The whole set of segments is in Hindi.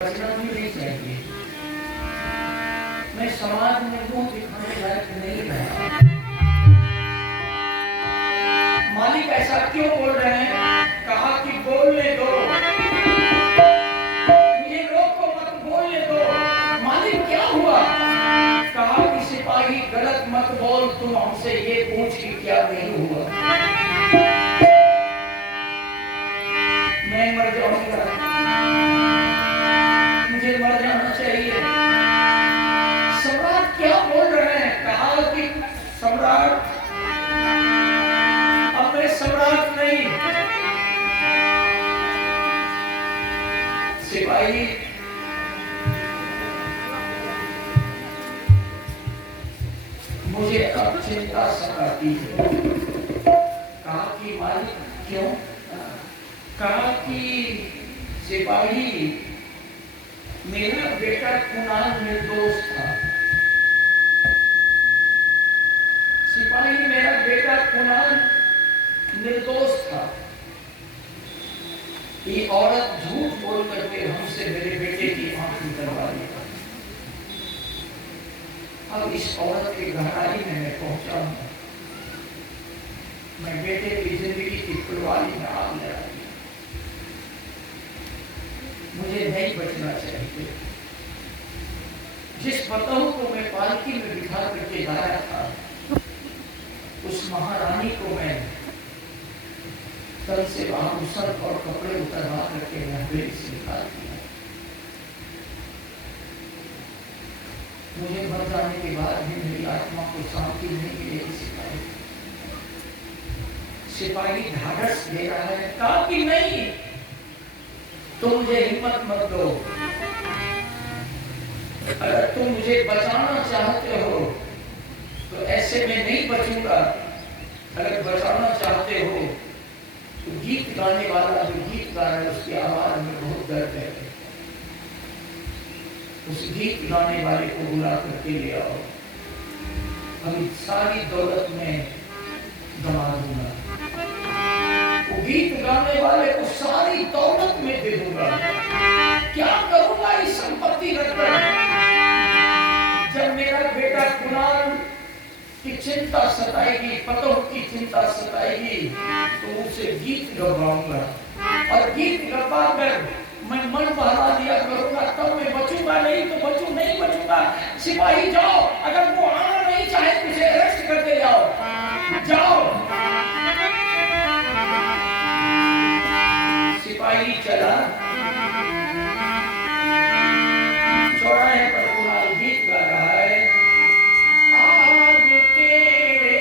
बचना भी नहीं चाहिए। मैं समाज में मुंह दिखाने लायक नहीं रहा। मालिक ऐसा क्यों बोल रहे हैं? कहा कि बोलने दो, मुझे रोको मत, बोलने दो। मालिक क्या हुआ? कहा कि सिपाही गलत मत बोल, तुम हमसे ये पूछ कि क्या नहीं हुआ। मैं मर जाऊंगा, मुझे मर जाना चाहिए। सम्राट क्या बोल रहे हैं? कहा कि सम्राट, अब मैं सम्राट नहीं। सिपाही मुझे अब चिंता सताती है। कहा कि मालिक क्यों? कहा कि सिपाही, मेरा बेटा कुणाल निर्दोष था। सिपाही, मेरा बेटा कुणाल निर्दोष था। ये औरत झूठ बोल करके हमसे मेरे बेटे की आंख निकलवा दी। अब इस औरत की गहराई में मैं पहुंचा हूं। मैं बेटे की जिंदगी की फुलवारी में आग लगा दी। मुझे नहीं बचना चाहिए। जिस बतहू को मैं पालकी में बिठा करके लाया था, उस महारानी को मैं तल से आभूषण और कपड़े उतरवा करके हवेली से निकाल दिया। मुझे मर जाने के बाद भी मेरी आत्मा को शांति नहीं मिलेगी। सिपाही ढाढ़स दे रहा है। कहा कि नहीं, तुम मुझे हिम्मत मत दो। अगर तुम मुझे बचाना चाहते हो तो ऐसे में नहीं बचूंगा। अगर बचाना चाहते हो तो गीत गाने वाला जो गीत गा रहा है उसकी आवाज में बहुत दर्द है। उस गीत गाने वाले को बुला करके ले आओ। अभी सारी दौलत में गंवा दूंगा। वो गीत गाने वाले को सारी दौलत में दे दूंगा। क्या करूंगा इस संपत्ति रखकर? जब मेरा बेटा कुणाल की चिंता सताएगी, पतोह की चिंता सताएगी, तो उसे गीत गवाऊंगा। और गीत गवाकर मैं मन बहला दिया करूंगा। तब मैं बचूंगा, नहीं तो नहीं बचूंगा। सिपाही जाओ, अगर वो आना नहीं चाहे तो उसे अरेस्ट करके जाओ। जाओ। सिपाही चला, चौराहे पर कुणाल गीत गा रहा है। आज तेरे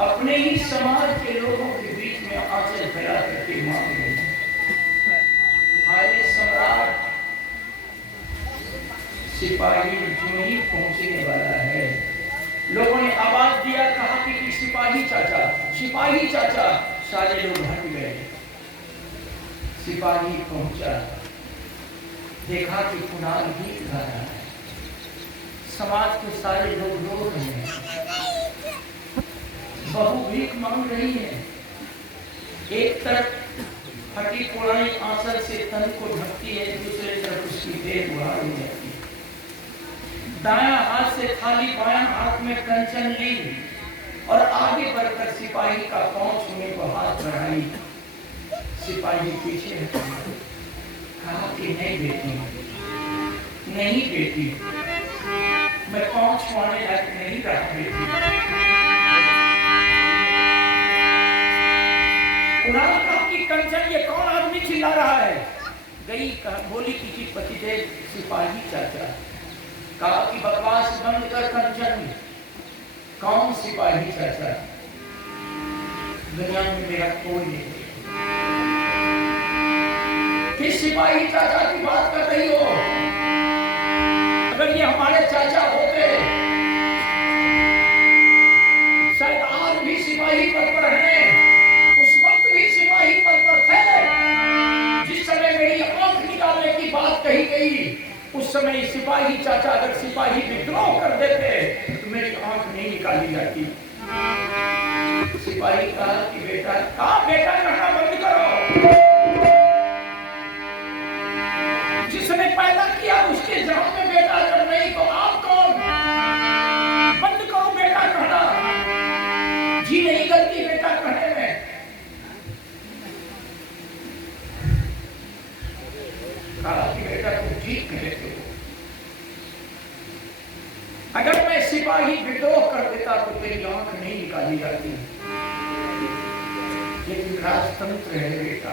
अपने ही समाज के लोगों के बीच में आंचल फैला करके मांग रहे हैं। हाय सम्राट, सिपाही जो ही पहुंचने वाला है। लोगों ने आवाज दिया, कहा कि सिपाही चाचा, सिपाही चाचा। सारे लोग हट गए। सिपाही पहुंचा, देखा कि कुणाल गीत गा रहा है। समाज के सारे लोग रो रहे हैं, बहू भीख मांग रही है। एक तरफ फटी पुरानी आंचल से तन को ढकती है, दूसरे तरफ उसकी देह उघाड़ हो जाती है। दायां हाथ से खाली बायां हाथ में कंचन ली और आगे बढ़कर सिपाही का पहुंच होने को हाथ बढ़ाई। सिपाही पीछे हटा, कहा कि नहीं बेटी, नहीं बेटी, मैं पहुंच पाने लायक नहीं रहा बेटी। उन्होंने कहा कि कंचन, ये कौन आदमी चिल्ला रहा है? गई बोली कि पतिदेव सिपाही चाचा। कहा कि बकवास बंद कर कंचन, कौन सिपाही चाचा? दुनिया में मेरा कोई नहीं। किस सिपाही चाचा की बात कर रही हो? अगर ये हमारे चाचा होते, शायद आज भी सिपाही पद पर हैं, उस वक्त भी सिपाही पद पर थे। जिस समय मेरी आंख निकालने की बात कही गई, उस समय सिपाही चाचा अगर सिपाही विद्रोह कर देते तो मेरी आंख नहीं निकाली जाती। सिपाही कहा कि बेटा कहना बंद करो। जिसने पैदा किया उसके जन्म में बेटा अगर नहीं तो आप कौन? बंद करो बेटा कहना, जी नहीं गलती बेटा कहने में। कहा कि बेटा तुम ठीक कहते हो, अगर मैं सिपाही विद्रोह कर देता तो तेरी आंख नहीं निकाली जाती, लेकिन राजतंत्र है बेटा,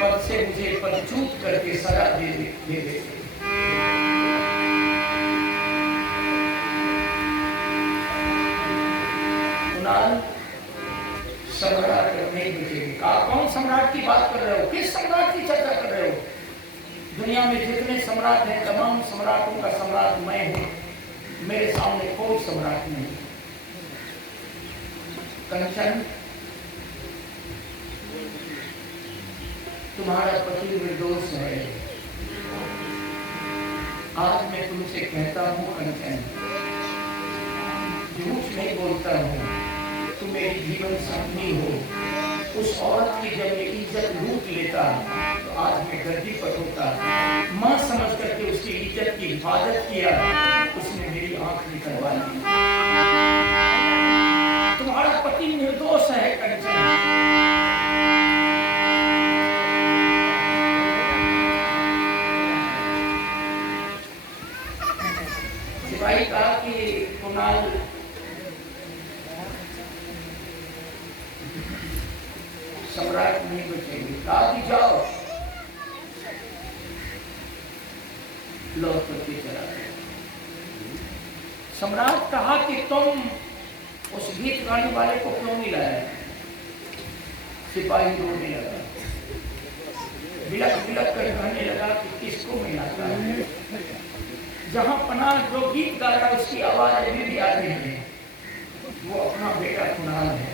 पद से मुझे पदच्युत करके सजा दे देते। कुणाल सम्राट नहीं बचेंगे। कौन सम्राट की बात कर रहे हो? किस सम्राट की चर्चा कर रहे हो? दुनिया में जितने सम्राट हैं, तमाम सम्राटों का सम्राट मैं हूं, मेरे सामने कोई सम्राट नहीं। कंचन, तुम्हारा पति निर्दोष है। आज मैं तुमसे कहता हूं कंचन, झूठ नहीं बोलता हूं, तुम मेरी जीवन संगी हो। उस औरत की जब ये इज्जत लूट लेता तो आज मैं गद्दी पर होता। मां समझ करके उसकी इज्जत की हिफाजत किया, उसने मेरी आंख निकलवा ली। तुम्हारा पति निर्दोष है कंचन। सिपाही कहा कि कुणाल, सम्राट नहीं बचेंगे। कहा कि जाओ, लौट करके चला गया। सम्राट कहा कि तुम उस गीत गाने वाले को क्यों नहीं लाया? सिपाही रोने लगा, बिलक बिलक कर कहने लगा कि किसको मिलाता है? जहां पनाह जो गीत गा रहा है उसकी आवाज अभी भी आ रही है, वो अपना बेटा कुणाल है।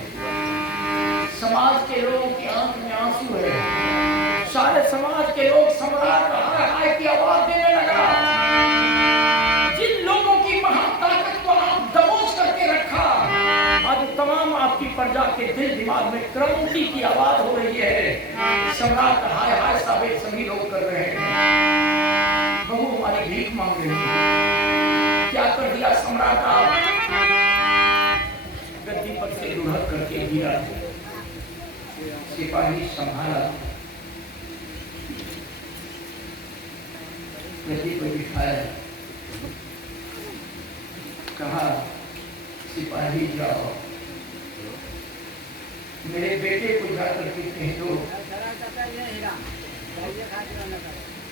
समाज के लोगों की आंख में आंसू है, सारे समाज के लोग सम्राट का हाय हाय की आवाज देने लगा। जिन लोगों की महान ताकत को आप दबोच करके रखा, आज तमाम आपकी प्रजा के दिल दिमाग में क्रांति की आवाज हो रही है। सम्राट का हाय हाय साबित सभी लोग कर रहे हैं। बहू हमारी भीख मांग रही है। क्या कर दिया सम्राट? आप गद्दी पर से लुढ़क करके गिरा। सिपाही संभाला, गद्दी पर बिठाया, कहा सिपाही जाओ, मेरे बेटे को जाकर के कह दो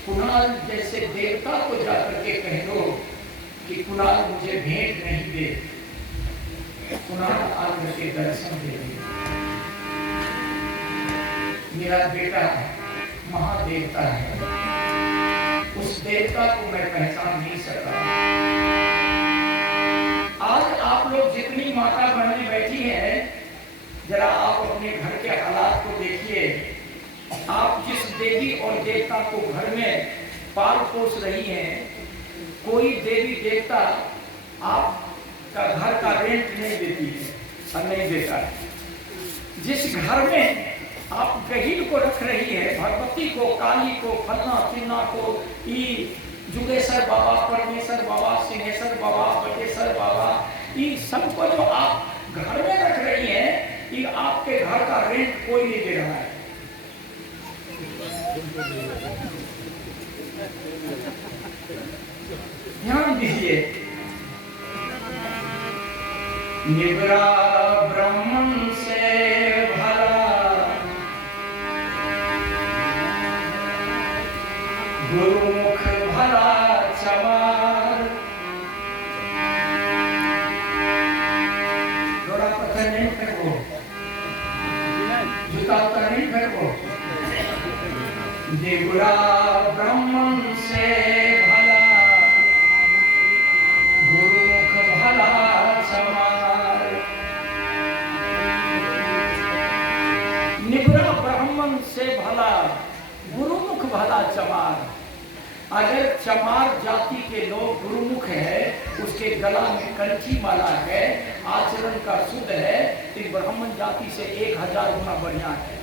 कुणाल जैसे देवता को जाकर के कह दो कि कुणाल मुझे भेंट नहीं दे, कुणाल आकर के दर्शन दे दे। मेरा बेटा महादेवता है, उस देवता को मैं पहचान नहीं सका। आज आप लोग जितनी माता बहनें बैठी हैं, जरा आप अपने घर के हालात को देखिए। आप जिस देवी और देवता को घर में पाल पोस रही हैं, कोई देवी देवता आपका घर का रेंट नहीं देती है और नहीं देता है। जिस घर में आप गहील को रख रही है, भगवती को, काली को, फलना चिन्ना को, जुगेश्वर बाबा, परमेश्वर बाबा, सिंहेश्वर बाबा, बटेश्वर बाबा, ये सबको जो आप घर में रख रही हैं, ये आपके घर का रेंट कोई नहीं दे रहा है। ध्यान दीजिए, निबरा ब्राह्मण से भला, गुरुमुख भला चमार। थोड़ा पत्थर नहीं फेंको, जूता उतर नहीं फेंको। निबरा ब्राह्मण से भला, गुरुमुख भला चमार। निबरा ब्राह्मण से भला, गुरुमुख भला चमार। अगर चमार जाति के लोग गुरुमुख है, उसके गला में कंठी माला है, आचरण का शुद्ध है, तो ब्राह्मण जाति से 1000 गुना बढ़िया है।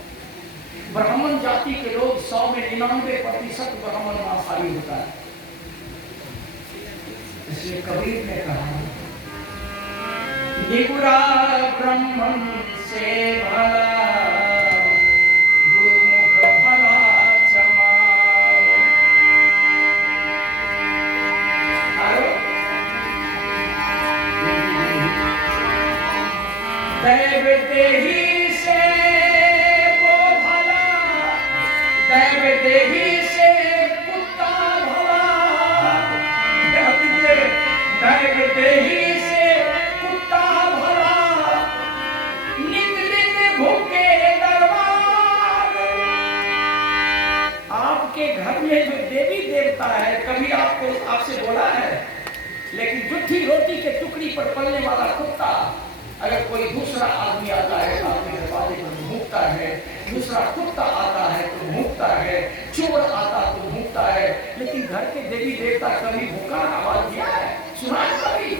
ब्राह्मण जाति के लोग 100 में 99% ब्राह्मण मांसाहारी होता है। इसलिए कबीर ने कहा, निबरा ब्राह्मण से भला, गुरुमुख भला चमार। दैव देही से वो भला, दैव देही से कुत्ता भला। दैव देही से कुत्ता भला, नित नित भूखे दरबार। आपके घर में जो देवी देवता है, कभी आपसे बोला है, लेकिन जुठी रोटी के टुकड़ी पर पलने वाला कुत्ता, अगर कोई दूसरा आदमी आता है आपके दरवाजे पर भूखता है, दूसरा कुत्ता आता है तो भूखता है, चोर आता तो भूखता है, लेकिन घर के देवी देवता कभी भूखा आवाज दिया है, सुना है कभी?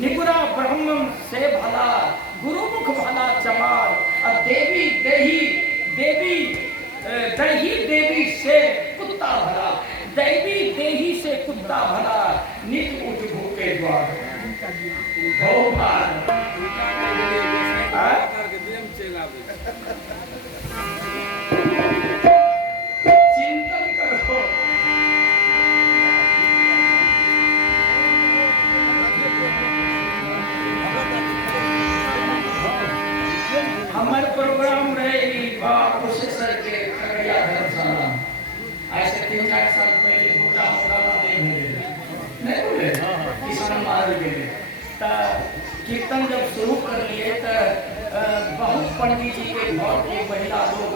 निबरा ब्राह्मण से भला, गुरुमुख भला चमार। और देवी देही, देवी दही देवी से कुत्ता भला, दैवी देही से कुत्ता भला, नित उठ भूखे द्वार। चिंतन करो, हमारे प्रोग्राम रहेगी प्रोसेसर के खगड़िया धर्मशाला। ऐसे 3-4 साल पहले भूटा होगा नहीं बोले किसान मार गए। कीर्तन जब शुरू कर लिए तो बहुत पंडित जी के घर के महिला लोग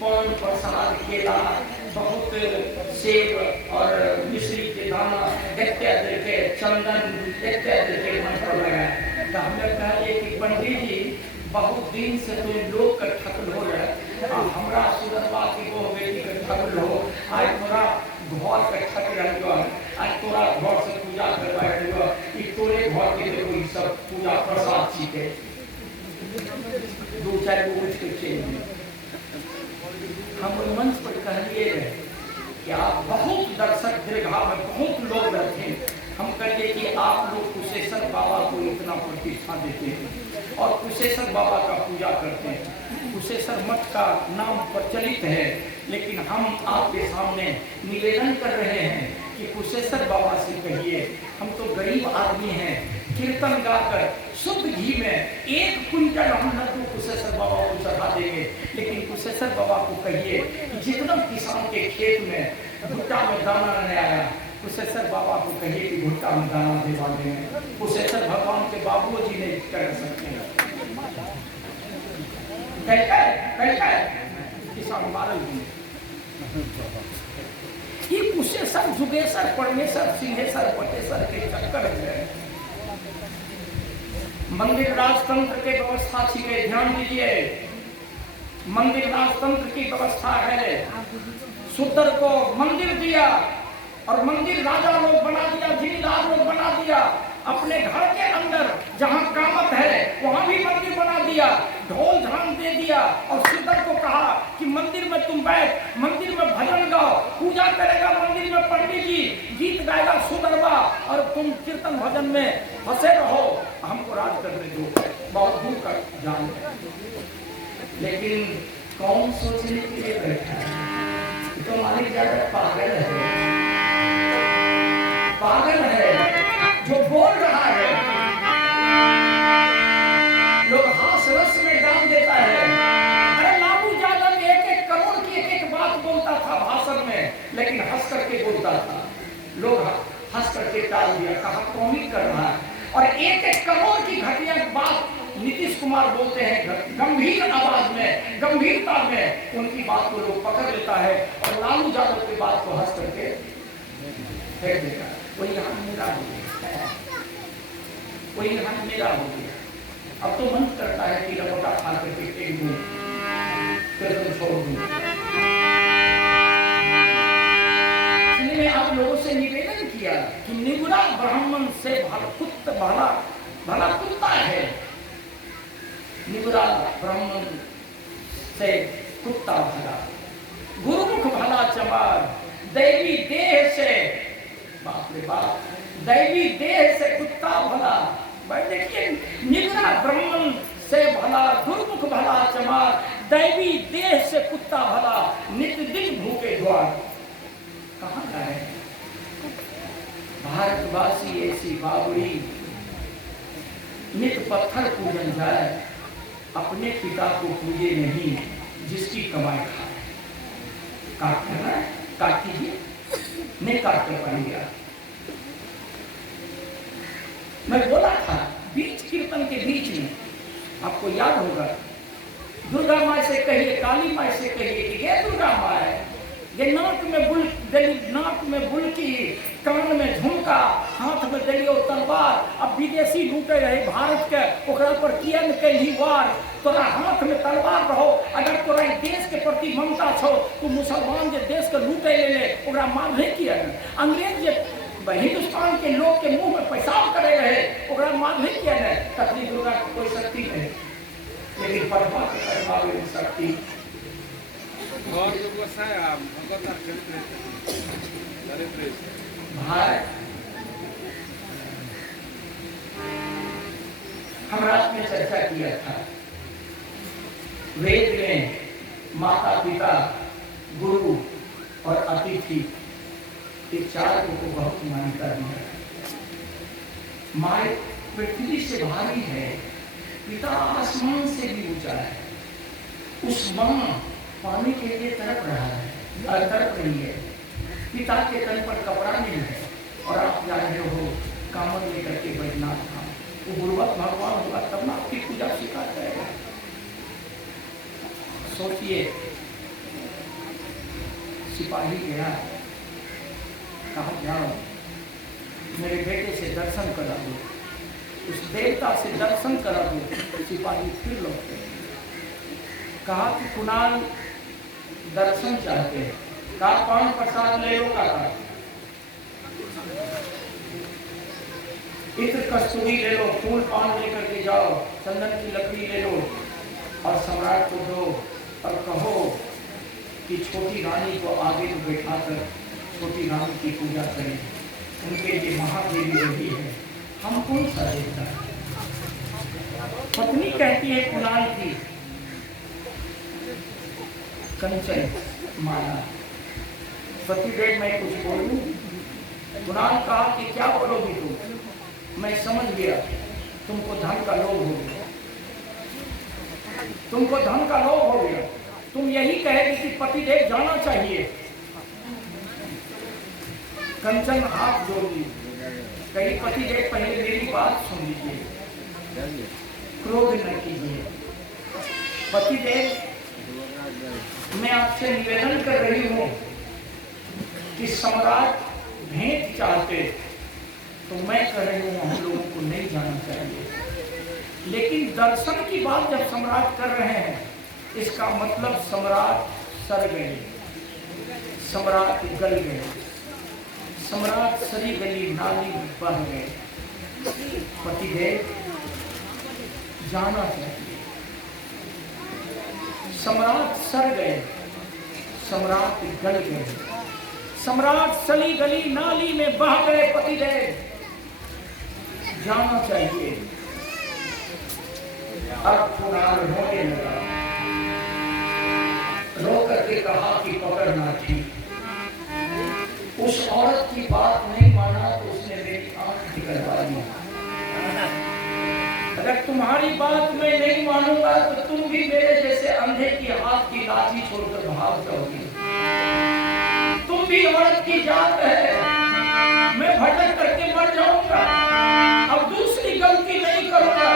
पान प्रसाद केला, बहुत सेब और मिश्री के दाना इत्यादि के, चंदन इत्यादि के मन पर लगाए। तो हमने कहा कि पंडित जी बहुत दिन से तुम लोग का ठकल हो रहा है, हमरा सुरतवा की वो बेटी का ठकल हो, आज तोरा घर का ठक रह, आज तोरा घर से पूजा करवा, तोरे घर के देखो सब पूजा प्रसाद सीखे। 2-4 गो उठ के चले। हम मंच पर कहलिए कि आप बहुत दर्शक दीर्घा में बहुत लोग रहते, हम कहते कि आप लोग कुशेश्वर बाबा को इतना प्रतिष्ठा देते हैं और कुशेश्वर बाबा का पूजा करते हैं। कुशेश्वर मठ का नाम प्रचलित है, लेकिन हम आपके सामने निवेदन कर रहे हैं कि कुशेश्वर बाबा से कहिए, हम तो गरीब आदमी हैं, कीर्तन गाकर शुद्ध घी में 1 क्विंटल हम लड्डू कुशेश्वर बाबा को चढ़ा देंगे, लेकिन कुशेश्वर बाबा को कहिए कि जितना किसान के खेत में भुट्टा में दाना नहीं आया, कुशेश्वर बाबा को कहिए कि भुट्टा में दाना दिवा देंगे। कुशेश्वर भगवान के बाबूजी ने कर सकते हैं, किसान मारल ये कुशेश्वर जुगेश्वर परमेश्वर सिंहेश्वर बटेश्वर के चक्कर है। मंदिर राजतंत्र के व्यवस्था छिके, ध्यान दीजिए। मंदिर राजतंत्र की व्यवस्था है। शूद्र को मंदिर दिया और मंदिर राजा लोग बना दिया, जिम्मेदार लोग बना दिया। अपने घर के अंदर जहां कामत है वहां भी मंदिर बना दिया, ढोल झांझ दे दिया और शूद्र को कहा कि मंदिर में तुम बैठ, मंदिर में भजन गाओ, पूजा करेगा मंदिर में पंडित जी, गीत गाएगा शूद्रवा और तुम कीर्तन भजन में फंसे रहो, हमको राज करने दो। बहुत दूर का जान है, लेकिन कौन सोचने के लिए बैठा है? तो मालिक ज्यादा पागल है, पागल है जो बोल रहा है। लोग हास रस में डाल देता है। अरे लालू यादव 1-1 करोड़ की एक बात बोलता था भाषण में, लेकिन हंस करके बोलता था। लोग हंस करके टाल दिया, कहा कॉमिक कर रहा है। और 1-1 करोड़ की घटिया बात नीतीश कुमार बोलते हैं गंभीर आवाज में, गंभीरता में, उनकी बात को लोग पकड़ लेता है और लालू यादव की बात को हंस करके फेंक देगा। वही यहाँ मेरा हो गया, वही यहाँ मेरा हो गया। अब तो मन करता है कि लपटा खा करके फेंक दूं, फिर तुम छोड़ दूं। इसलिए आप लोगों से निवेदन किया कि निगुरा ब्राह्मण से भला कुत्ता है, निगुरा ब्राह्मण से कुत्ता भला, गुरुमुख भला चमार, दैवी देह से, बाप रे बाप, दैवी देह से कुत्ता भला। भाई देखिए, निगुरा ब्राह्मण से भला, गुरुमुख भला चमार, दैवी देह से कुत्ता भला, नित्य दिन भूखे द्वार। कहाँ जाए भारतवासी ऐसी बावड़ी, नित पत्थर पूजन जाए, अपने पिता को पूजे नहीं जिसकी कमाई खाए। काट करना है, काट कीजिए, नहीं काट कर पाएंगे। मैं बोला था बीच कीर्तन के बीच में, आपको याद होगा, दुर्गा माँ से कहिए, काली माँ से कहिए कि ये दुर्गा माँ है, ये नाक में बुलकी, कान में झुमका, हाथ में दलियो तलवार। अब विदेशी लूटे रहे भारत के, ओकरा पर किया न कहीं वार। तोरा हाथ में तलवार रहो, अगर तोरा देश के प्रति ममता छो, तो मुसलमान जो देश के लूटे ले ओकरा मार नहीं किया। अंग्रेज जो हिंदुस्तान के लोग के मुंह में पेशाब करे रहे, ओकरा मार नहीं किया है। कतली दुर्गा की कोई शक्ति नहीं, लेकिन परमा के करवा में शक्ति। भाई हम रात में चर्चा किया था, वेद में माता पिता, गुरु और अतिथि, ये 4 को बहुत मान्यता दिया। माँ पृथ्वी से भारी है, पिता आसमान से भी ऊंचा है। उस माँ पानी के लिए तड़प रहा है, तड़प रही है, पिता के तन पर कपड़ा नहीं है और आप जा रहे हो कामन लेकर के बैजनाथ धाम। वो गुरुवत भगवान होगा तब ना आपकी पूजा स्वीकार करेगा। सोचिए, सिपाही गया, कहा जाओ मेरे बेटे से दर्शन करा दो, उस देवता से दर्शन करा दो। सिपाही फिर लौटे, कहा कि कुणाल दर्शन चाहते हैं, कहा पान प्रसाद ले लो, कहा इत्र कस्तूरी ले लो, फूल पान लेकर के जाओ, चंदन की लकड़ी ले लो और सम्राट को दो और कहो कि छोटी रानी को आगे में बैठा कर छोटी रानी की पूजा करें, उनके लिए महादेवी रही है, हम कौन सा देवता है। पत्नी कहती है कुणाल की, कंचन माना, पतिदेव मैं कुछ बोलूं? कुणाल कहा कि क्या बोलोगी तुम? मैं समझ गया तुमको धन का लोभ हो गया, तुमको धन का लोभ हो गया। तुम यही कहेगी कि पतिदेव जाना चाहिए। कंचन हाथ जोड़ी, कहीं पतिदेव पहले मेरी बात सुन लीजिए, क्रोध न कीजिए। पतिदेव मैं आपसे निवेदन कर रही हूं कि सम्राट भेंट चाहते तो मैं कह रही हूं हम लोगों को नहीं जाना चाहिए, लेकिन दर्शन की बात जब सम्राट कर रहे हैं इसका मतलब सम्राट सड़ गए, सम्राट गल गए, सम्राट सरी गली नाली बह गए। पतिदेव जाना चाहिए। सम्राट सड़ गए, सम्राट गल गए, सम्राट सली गली नाली में बह गए। पतिदेव जाना चाहिए। अब कुणाल रोने लगा, रो करके कहा कि पकड़ना थी। उस औरत की बात नहीं माना तो उसने मेरी आंख निकलवा दी। अगर तुम्हारी बात मैं नहीं मानूंगा तो तुम भी मेरे जैसे अंधे की हाथ की लाठी छोड़कर भाग जाओगी। तुम भी औरत की जात है, मैं भटक करके मर जाऊंगा। अब दूसरी गलती नहीं करूंगा।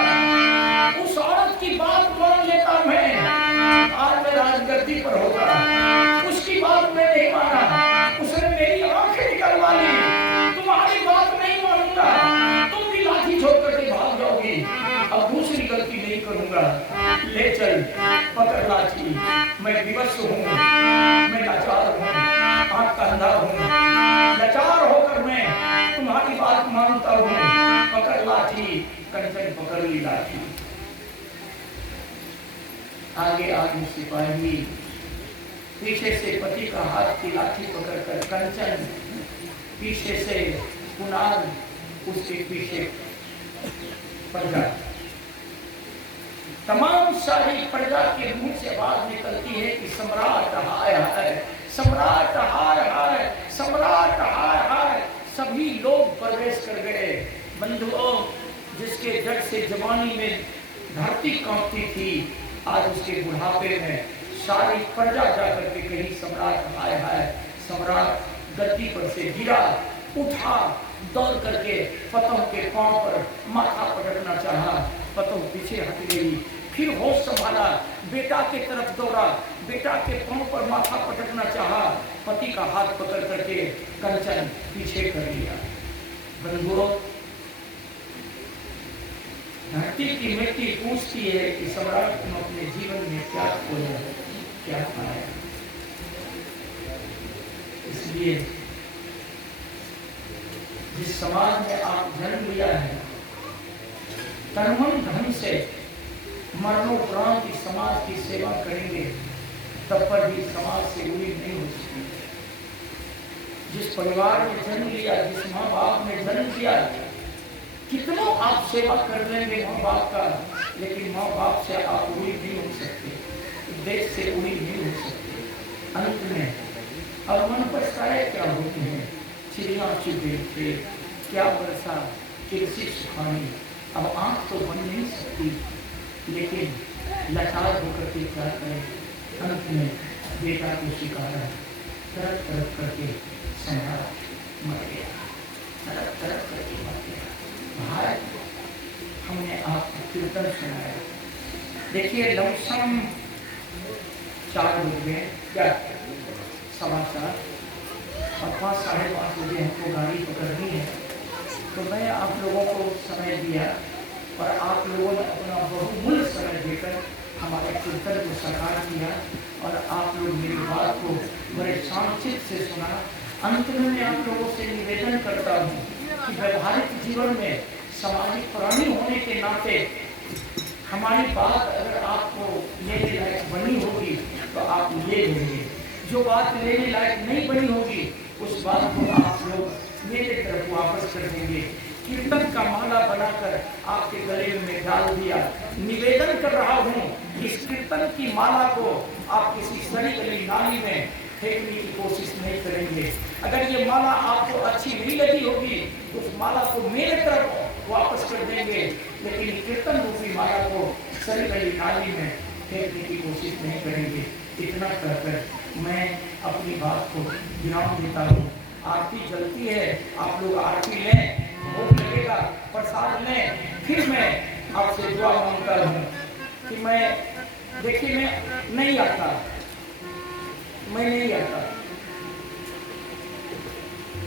उस औरत की बात मान लेता मैं, आज मैं राजगद्दी पर होगा। उसकी बात मैं नहीं माना, उसने मेरी आंखें निकलवा ली। तुम्हारी बात नहीं मानूंगा, तुम भी लाठी छोड़ करके भाग जाओगी। अब दूसरी गलती नहीं करूंगा। ले चल, पकड़ लाठी। मैं विवश हूँ, मैं लाचार हूँ, आंख का अंधा हूँ। लाचार होकर मैं तुम्हारी बात मानता हूँ। पकड़ लाठी। कंचन पकड़ ली लाठी। आगे आगे सिपाही, पीछे से पति का हाथ की लाठी पकड़कर कंचन, पीछे से कुणाल, उसके पीछे प्रजा। तमाम सारी प्रजा के मुंह से आवाज निकलती है कि सम्राट हाय हाय, सम्राट हाय हाय, सम्राट हाय हाय। सभी लोग प्रवेश कर गए। बंधुओं, जिसके जड़ से जवानी में धरती कांपती थी, आज उसके बुढ़ापे में सारी प्रजा जाकर के कही सम्राट हाय हाय। सम्राट गद्दी पर से गिरा, उठा, दौड़ करके पतों के पांव पर माथा पटकना चाहा। पतों पीछे हट गई, फिर होश संभाला, बेटा के तरफ दौड़ा, बेटा के पांव पर माथा पटकना चाहा। पति का हाथ पकड़ करके कंचन पीछे कर लिया। बंधुओं, धरती की मिट्टी पूछती है कि सम्राट तुम अपने जीवन में क्या खोया, क्या पाया। इसलिए जिस समाज में आप जन्म लिया है, तनमन धन से मरणोपरांत इस समाज की सेवा करेंगे, तब पर भी समाज से उम्मीद नहीं हो सकती। जिस परिवार में जन्म लिया, जिस माँ बाप ने जन्म लिया, कितना आप सेवा कर लेंगे माँ बाप का, लेकिन माँ बाप से आप उम्मीद नहीं हो सकते, देश से उम्मीद नहीं हो सकते। अंत में अब मन पछताए क्या होते हैं। चिड़िया चुगे थे, क्या बरसा कृषि सुखानी। अब आंख तो बन नहीं सकती, लेकिन लाचार होकर के क्या करें। अंत में बेटा को शिकारा, तरफ तरफ करके सम्राट मर गया, तरफ तरफ करके मर गया। भारत, हमने आपको कीर्तन सुनाया। देखिए, लमसम 4 बजे, क्या 4:15 और 5, 5:30 बजे हमको गाड़ी पकड़नी है। तो मैं आप लोगों को समय दिया और आप लोगों ने अपना बहुमूल्य समय देकर हमारे कीर्तन को साकार किया और आप लोग मेरी बात को बड़े शांतित से सुना। अंत में मैं आप लोगों से निवेदन करता हूँ कि व्यवहारिक जीवन में सामाजिक प्राणी होने के नाते हमारी बात अगर आपको लेने लायक बनी होगी तो आप ले लेंगे। जो बात लेने लायक नहीं बनी होगी उस बात को आप लोग मेरे तरफ वापस कर देंगे। कीर्तन का माला बनाकर आपके गले में डाल दिया। निवेदन कर रहा हूँ, इस कीर्तन की माला को आप किसी सड़ी गली नाली में फेंकने की कोशिश नहीं करेंगे। अगर ये माला आपको अच्छी नहीं लगी होगी तो उस माला को मेरे तरफ वापस कर देंगे, लेकिन कीर्तन रूपी माला को सड़ी गली नाली में फेंकने की कोशिश नहीं करेंगे। इतना कहकर मैं अपनी बात को विराम देता हूँ। आरती जलती है, आप लोग आरती लें, भोग लगेगा, प्रसाद लें। फिर मैं आपसे दुआ मांगता हूँ कि मैं, देखिए, मैं नहीं आता।